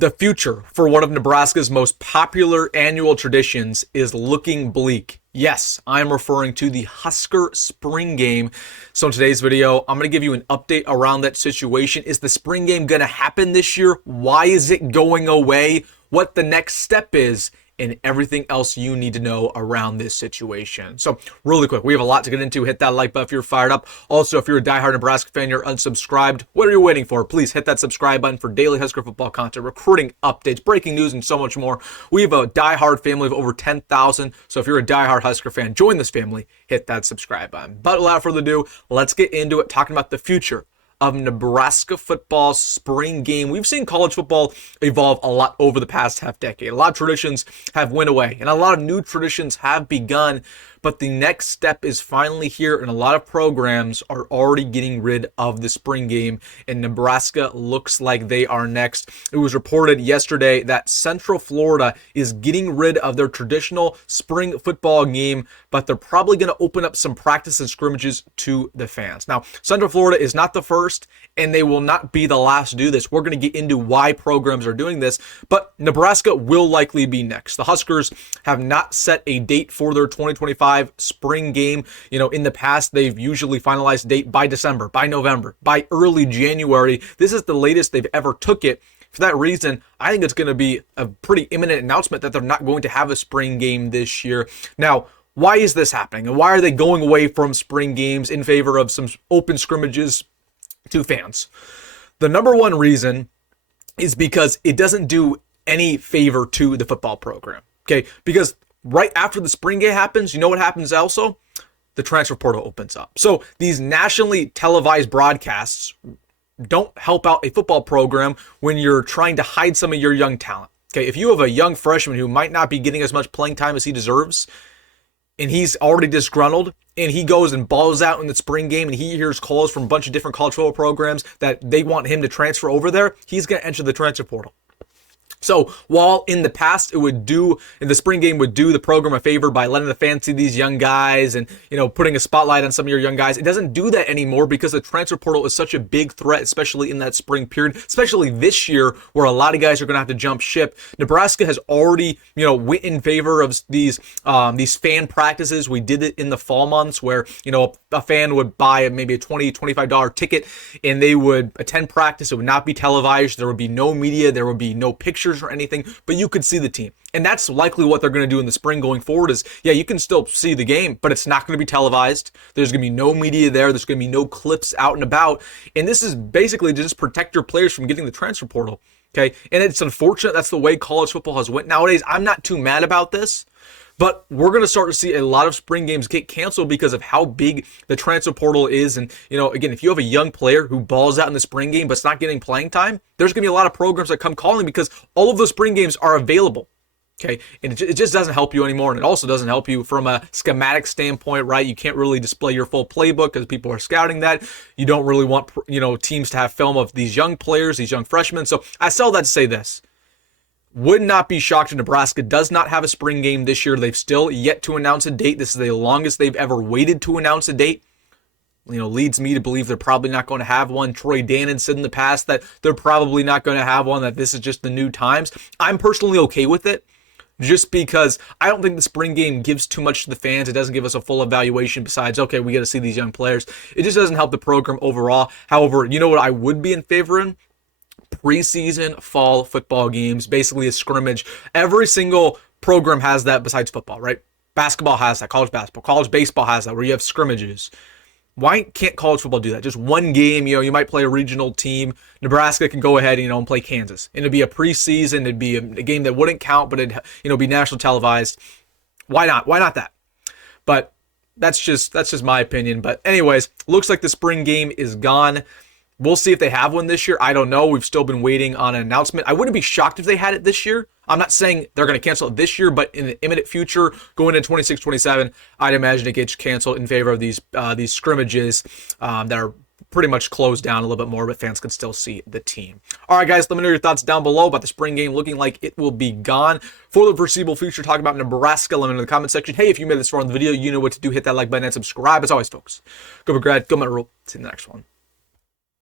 The future for one of Nebraska's most popular annual traditions is looking bleak. Yes, I'm referring to the Husker spring game. So in today's video, I'm going to give you an update around that situation. Is the spring game going to happen this year? Why is it going away? What the next step is? And everything else you need to know around this situation. So really quick, we have a lot to get into. Hit that like button if you're fired up. Also, if you're a diehard Nebraska fan, you're unsubscribed, what are you waiting for? Please hit that subscribe button for daily Husker football content, recruiting updates, breaking news, and so much more. We have a diehard family of over 10,000. So if you're a diehard Husker fan, join this family, hit that subscribe button. But without further ado, let's get into it, talking about the future of Nebraska football spring game. We've seen college football evolve a lot over the past half decade. A lot of traditions have went away and a lot of new traditions have begun, but the next step is finally here, and a lot of programs are already getting rid of the spring game, and Nebraska looks like they are next. It was reported yesterday that Central Florida is getting rid of their traditional spring football game, but they're probably going to open up some practice and scrimmages to the fans. Now, Central Florida is not the first, and they will not be the last to do this. We're going to get into why programs are doing this, but Nebraska will likely be next. The Huskers have not set a date for their 2025 spring game. In the past, they've usually finalized a date by December, by November, by early January. This is the latest they've ever took it. For that reason, I think it's going to be a pretty imminent announcement that they're not going to have a spring game this year. Now, why is this happening? And why are they going away from spring games in favor of some open scrimmages to fans? The number one reason is because it doesn't do any favor to the football program. Okay, because right after the spring game happens, you know what happens also? The transfer portal opens up. So these nationally televised broadcasts don't help out a football program when you're trying to hide some of your young talent. Okay, if you have a young freshman who might not be getting as much playing time as he deserves, and he's already disgruntled, and he goes and balls out in the spring game, and he hears calls from a bunch of different college football programs that they want him to transfer over there, he's going to enter the transfer portal. So while in the past the spring game would do the program a favor by letting the fans see these young guys and, putting a spotlight on some of your young guys, it doesn't do that anymore because the transfer portal is such a big threat, especially in that spring period, especially this year where a lot of guys are going to have to jump ship. Nebraska has already, went in favor of these fan practices. We did it in the fall months where, a fan would buy maybe a $20, $25 ticket and they would attend practice. It would not be televised. There would be no media. There would be no pictures or anything, but you could see the team. And that's likely what they're going to do in the spring going forward is, you can still see the game, but it's not going to be televised. There's going to be no media there. There's going to be no clips out and about. And this is basically to just protect your players from getting the transfer portal. Okay. And it's unfortunate that's the way college football has went nowadays. I'm not too mad about this, but we're going to start to see a lot of spring games get canceled because of how big the transfer portal is. And, again, if you have a young player who balls out in the spring game but's not getting playing time, there's going to be a lot of programs that come calling because all of those spring games are available. Okay, and it just doesn't help you anymore, and it also doesn't help you from a schematic standpoint, right? You can't really display your full playbook because people are scouting that. You don't really want, teams to have film of these young players, these young freshmen. So I say all that to say this. Would not be shocked if Nebraska does not have a spring game this year. They've still yet to announce a date. This is the longest they've ever waited to announce a date. Leads me to believe they're probably not going to have one. Troy Dannon said in the past that they're probably not going to have one, that this is just the new times. I'm personally okay with it, just because I don't think the spring game gives too much to the fans. It doesn't give us a full evaluation besides, okay, we got to see these young players. It just doesn't help the program overall. However, you know what I would be in favor in? Preseason fall football games, basically a scrimmage. Every single program has that besides football, right? Basketball has that, college basketball. College baseball has that, where you have scrimmages. Why can't college football do that? Just one game, you might play a regional team. Nebraska can go ahead, and play Kansas. And it'd be a preseason. It'd be a game that wouldn't count, but it'd, be national televised. Why not? Why not that? But that's just my opinion. But anyways, looks like the spring game is gone. We'll see if they have one this year. I don't know. We've still been waiting on an announcement. I wouldn't be shocked if they had it this year. I'm not saying they're going to cancel it this year, but in the imminent future, going into 26, 27, I'd imagine it gets canceled in favor of these scrimmages that are pretty much closed down a little bit more, but fans can still see the team. All right, guys, let me know your thoughts down below about the spring game looking like it will be gone for the foreseeable future. Talk about Nebraska. Let me know in the comment section. Hey, if you made this far in the video, you know what to do. Hit that like button and subscribe. As always, folks, go for grad, go Rhule. See you in the next one.